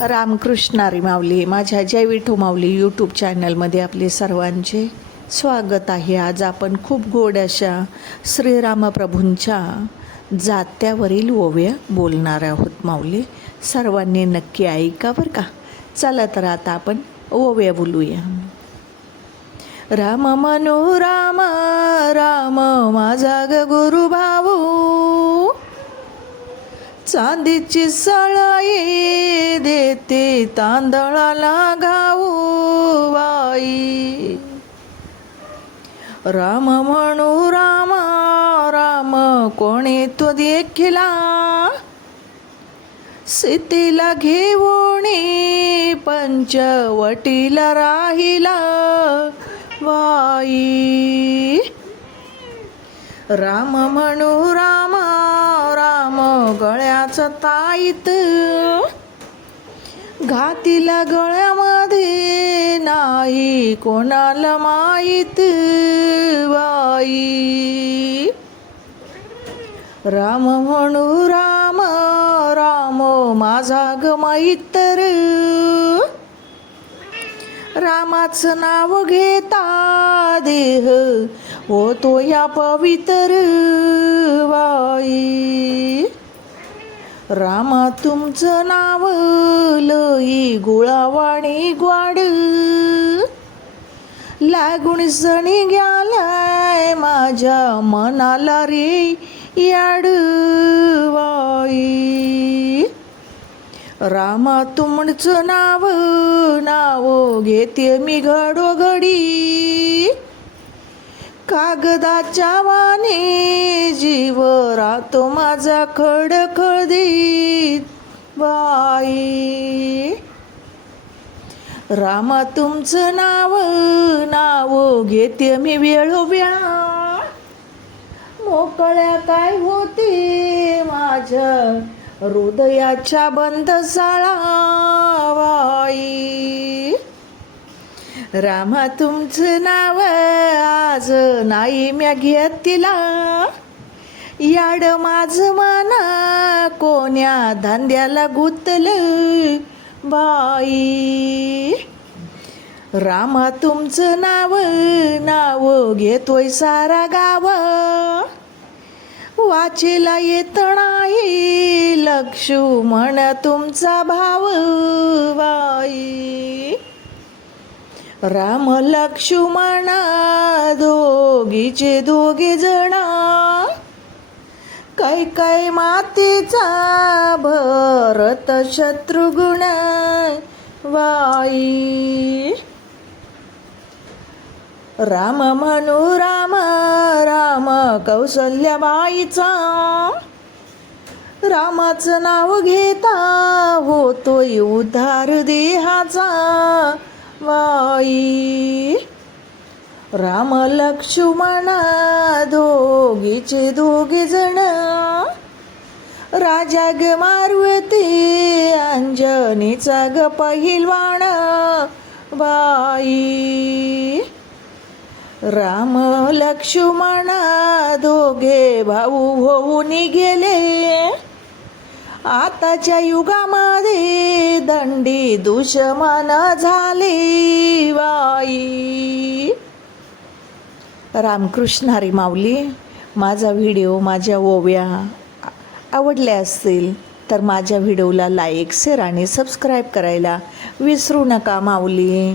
रामकृष्ण हरी माऊली. माझ्या जय विठू माऊली यूट्यूब चॅनलमध्ये आपले सर्वांचे स्वागत आहे. आज आपण खूप गोड अशा श्रीरामप्रभूंच्या जात्यावरील ओव्या बोलणार आहोत माऊली. सर्वांनी नक्की ऐका बरं का. चला तर आता आपण ओव्या बोलूया. राम मनू राम राम माझा ग गुरु भाऊ, चांदीची सळाई देते तांदळाला घाऊ बाई. राम म्हणू राम राम कोणी तो देखिला, सीतेला घेऊन पंचवटीला राहिला बाई. राम म्हणू राम राम गळ्याचं ताईत, घातीला गळ्यामध्ये नाही कोणाला माहीत बाई. राम म्हणू राम राम माझा ग मैत्र, रामाचं नाव घेता देह होतो या पवित्र बाई. रामा तुमचं नाव लई गुळावाणी ग्वाड, लागून सणी गेलाय माझ्या मनाला रे याड बाई. रामा तुमचं नाव घेते मी घडोघडी, कागदाच्या वाने जीव राहतो माझा खडखडीत बाई. रामा तुमचं नाव घेते मी वेळोवेळ, मोकळ्या काय होते माझ्या हृदयाच्या बंदशाळा बाई. रामा तुमचं नाव आज नाही म्या घेतला, याड माझं मना कोण्या धांद्याला गुंतलं बाई. रामा तुमचं नाव घेतोय सारा गाव, वाचेला येत नाही लक्ष्मण तुमचा भाव बाई. राम लक्ष्मण दोघीचे दोघे जण, कैकई मातेचा भरत शत्रुघ्न बाई. राम म्हणू राम राम कौसल्याबाईचा, रामाचं नाव घेता होतोय उद्धार देहाचा बाई. राम लक्ष्मण दोघीचे दोघे जण, राजा ग मारुती अंजनीचा ग पहिलवान बाई. राम लक्ष्मण दोघे भाऊ होऊन गेले, आताच्या युगामध्ये दंडी दुश्मन झाली बाई. रामकृष्ण हरी माऊली. माझा व्हिडिओ, माझ्या ओव्या आवडल्या असतील तर माझ्या व्हिडिओला लाईक, शेअर आणि सबस्क्राईब करायला विसरू नका माऊली.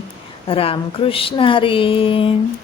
रामकृष्ण हरी.